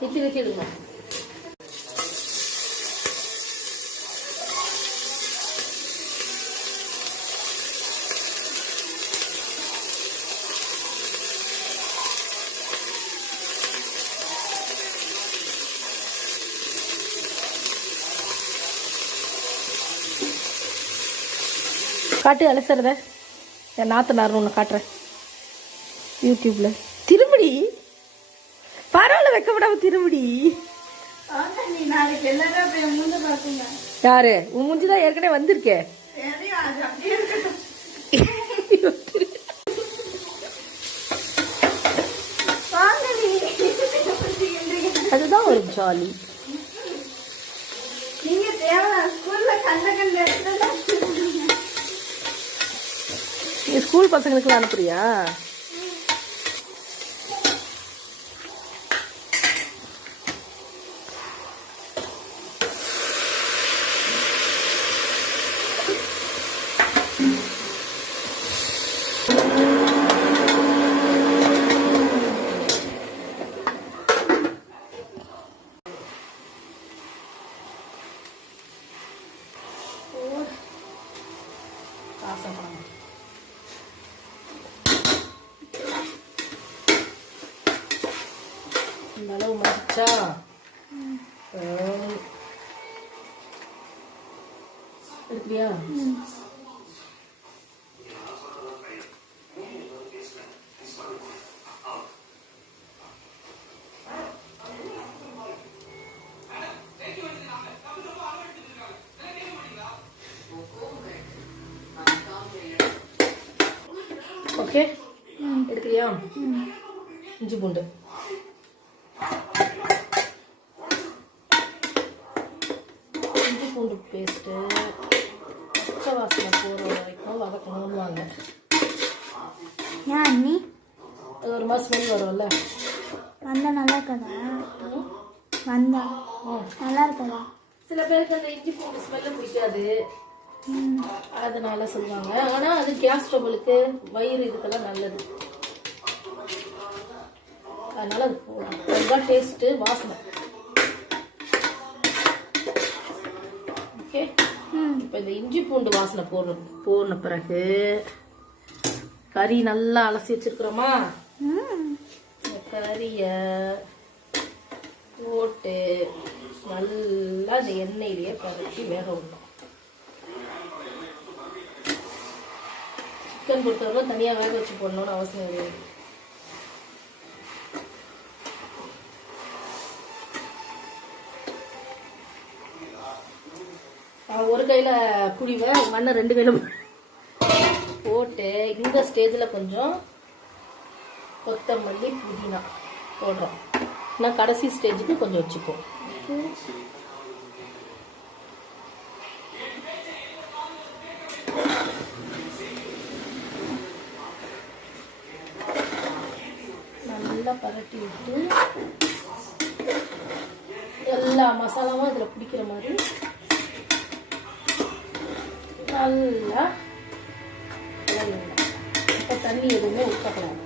நிறுத்தி வச்சுடுங்க. காட்டு அலசுறத என் நாத்தனார் ஒன்று காட்டுறேன் யூடியூப்ல. திரும்படி பரவாயில்ல, வைக்க விடாம திரும்படி. யாரு உன் மூஞ்சிதான் ஏற்கனவே வந்திருக்கே. அதுதான் ஒரு ஜாலி. நீ ஸ்கூல் பசங்களுக்கு அனுப்புறியா? அளவு மடிச்சா எடுக்கிறியா? ஓகே, எடுக்கிறியா? இஞ்சி பூண்டு பூண்டு பேஸ்ட்டு பச்சை வாசனை போகிற வரைக்கும் வதக்கணும்வாங்க. ஏன் அண்ணி? அது ஒரு மாதிரி ஸ்மெல் வரும்ல. வந்தால் நல்லா இருக்கதா? வந்தா நல்லா இருக்கதா? சில பேருக்கு அந்த இஞ்சி பூண்டு ஸ்மெல்ல பிடிக்காது, அதனால சொல்லுவாங்க. ஆனால் அது கேஸ் ட்ரபிளுக்கு வயிறு இதுக்கெல்லாம் நல்லது, அதனால அது போடலாம். அதுதான் டேஸ்ட்டு, வாசனை. ஓகே, இப்போ இந்த இஞ்சி பூண்டு வாசனை போன பிறகு கறி நல்லா அலசி வச்சிருக்கிறோமா, இந்த கறியை போட்டு நல்லா இந்த எண்ணெயிலேயே பரட்டி வேக விடணும். சிக்கன் பொறுத்தவரை தனியாக வேக வச்சு போடணும்னு அவசியம் கிடையாது. ஒரு கையில் குடிவேன், மண்ணை 2 கையில் போட்டு இந்த ஸ்டேஜில் கொஞ்சம் கொத்தமல்லி புதினா போடுறோம். நான் கடைசி ஸ்டேஜுக்கு கொஞ்சம் வச்சுப்போம். நல்லா பரட்டி விட்டு எல்லா மசாலாவும் இதில் பிடிக்கிற மாதிரி நல்லா இப்போ தண்ணி எதுவுமே ஊற்றக்கூடாது.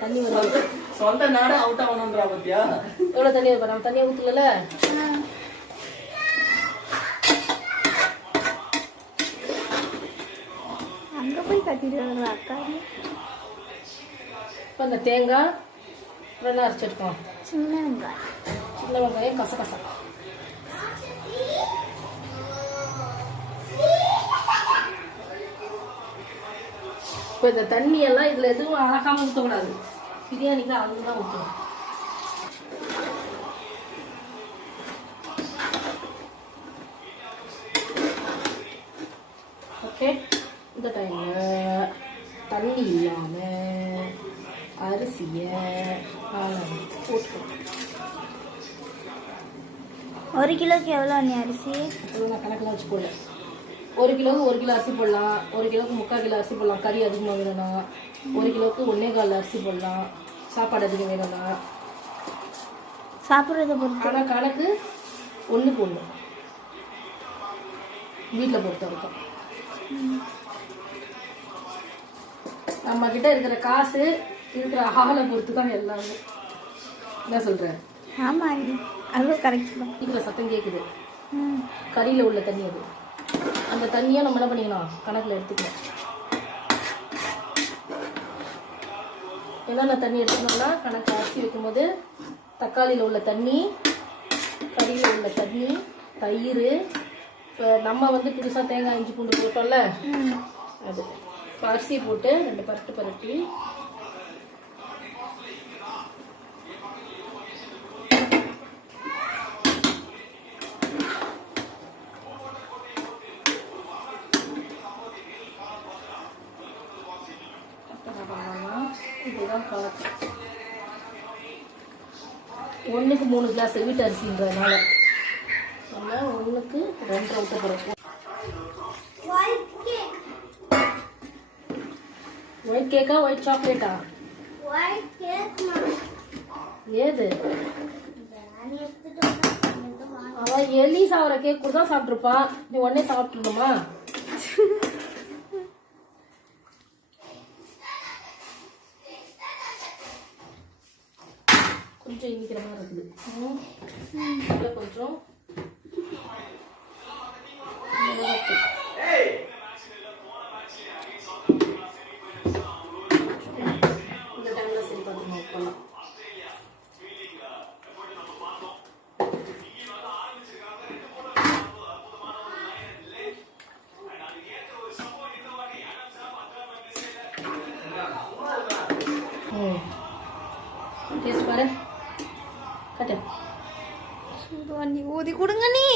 தண்ணி வந்து சொந்த நாடு அவுட் ஆகணும்ன்றா பத்தியா? எவ்வளோ தண்ணி வைப்பா? நம்ம தண்ணியை ஊற்றல. அங்கே போய் கட்டிடுவாங்க அக்கா. இப்போ இந்த தேங்காய் அப்புறம் அரைச்சிருக்கோம். சின்ன வெங்காயம் கசகசா. இப்போ இந்த தண்ணியெல்லாம் இதில் எதுவும் அழகாமல் ஊற்றக்கூடாது. பிரியாணிக்கு அளந்து தான் ஊற்றணும். ஓகே, இந்த டைமில் தண்ணி இல்லாமல் அரிசியை போட்டுக்கணும். 1 கிலோக்கு எவ்வளோ அண்ணி அரிசி? நான் கணக்கெல்லாம் வச்சு போடல. 1 கிலோவுக்கு 1 கிலோ அரிசி போடலாம், 1 கிலோவுக்கு 3/4 கிலோ அரிசி போடலாம். கறி அதிகமாக வேணும்னா 1 கிலோவுக்கு 1.25 அரிசி போடலாம். சாப்பாடு அதிகம் வேணும்னா சாப்பிட்றத பொறுத்து. ஆனால் கணக்கு 1க்கு 1 வீட்டில் பொறுத்த வரைக்கும். நம்ம கிட்ட இருக்கிற காசு இருக்கிற ஆளை பொறுத்து தான் எல்லாமே. என்ன சொல்ற? ஆமா ஆண்டி, அதுவும் கரெக்ட் தான். இருக்கிற சத்தம் கேட்குது. ம். கறியில் உள்ள தண்ணி அது. அந்த தண்ணியை நம்ம என்ன பண்ணிக்கணும், கணக்கில் எடுத்துக்கணும். என்னென்ன தண்ணி எடுத்துக்கணும்னா, கணக்கு அரிசி வைக்கும்போது தக்காளியில் உள்ள தண்ணி, கறியில் உள்ள தண்ணி, தயிர், இப்போ நம்ம வந்து புதுசாக தேங்காய் இஞ்சி பூண்டு போட்டோம்ல அது. இப்போ அரிசி போட்டு 2 பரட்டு பரட்டி இதுதான் கணக்கு. 1க்கு 3 கிளாஸ் வீட்டு அரிசின்றதுனால நம்ம 1க்கு 2 ஊற்ற போகிறோம். ஒயிட் கேக்கா ஒயிட் சாக்லேட்டா? ஏது அவன் எலி சாப்பிட்ற கேக் கூட தான் சாப்பிட்ருப்பான். நீ உடனே சாப்பிட்டுருணுமா? கொஞ்சம் இனிக்கிற மாதிரி இருக்குது. கொஞ்சம் இந்த டைம்ல சரி பார்த்துக்கணும். உப்பெல்லாம் டேஸ்ட் பாரு. கட்டு சூடு ஆண்டி, ஊதி கொடுங்க நீ.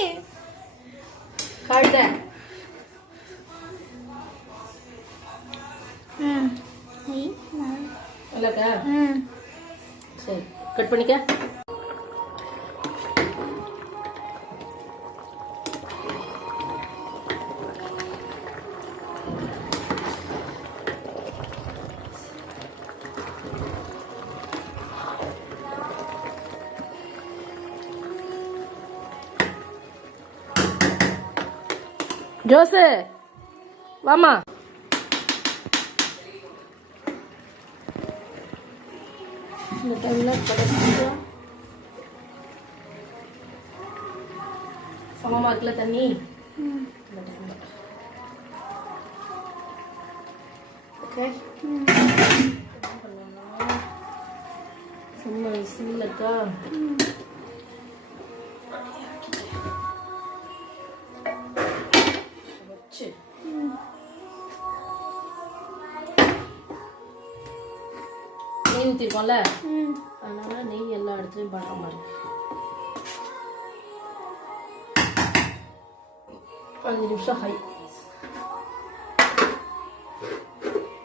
கழுத. ம். நல்லா இருக்கா? ம். சரி, கட் பண்ணிக்க. ஜோசு வாமா. இந்த டைமில் கடைசியாக சமமாக இருக்குல்ல தண்ணி. இந்த டைமில் ஓகே. சும்மா விசில் இருக்கா? வச்சு நெய் ஊற்றிருக்கோம்ல, அதனால நெய் எல்லா இடத்துலையும் படுற மாதிரி 5 நிமிஷம் ஹை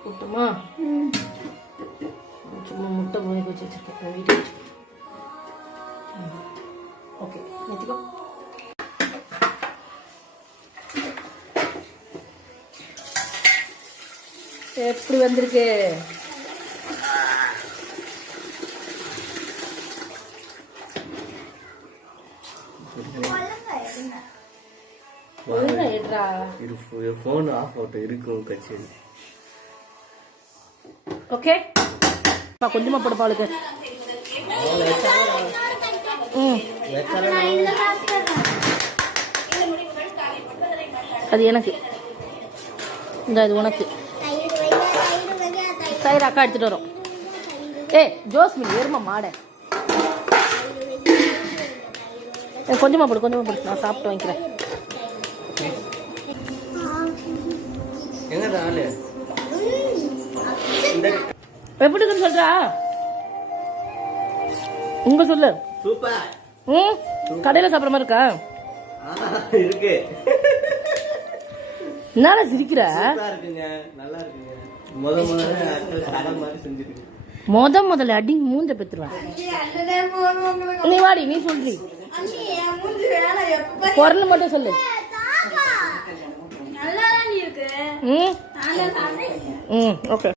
விட்டுமா. சும்மா முட்டை போய் வச்சு வச்சிருக்கேன் வீட்டு வச்சு. ஓகே, நிறுத்திக்கோ. எப்படி வந்திருக்கு? ஃபோன் ஆஃப் ஆகட்டும், இருக்கும் கச்சேரி. ஓகே, கொஞ்சமா போட பாலுக்கு. அது எனக்கு, இந்த இது உனக்கு. தயிர் அக்கா எடுத்துட்டு வரோம். ஜோஸ்மின் எருமா மாட. கொஞ்சமா போடு, கொஞ்சமா போடு, நான் சாப்பிட்டு வாங்கிக்கிறேன். எப்படி இருக்குன்னு சொல்றா? உங்க சொல்லு. சூப்பர். கடையில சாப்பிட்ற மாதிரி இருக்கா? இருக்கு. என்னால சிரிக்கிற? நல்லா இருக்குங்க. முதல்ல அடிங்க மூஞ்ச பெத்துருவேன். நீ வாடி, நீ சொல்றி. குரல் மட்டும் சொல்லு. ஓகே.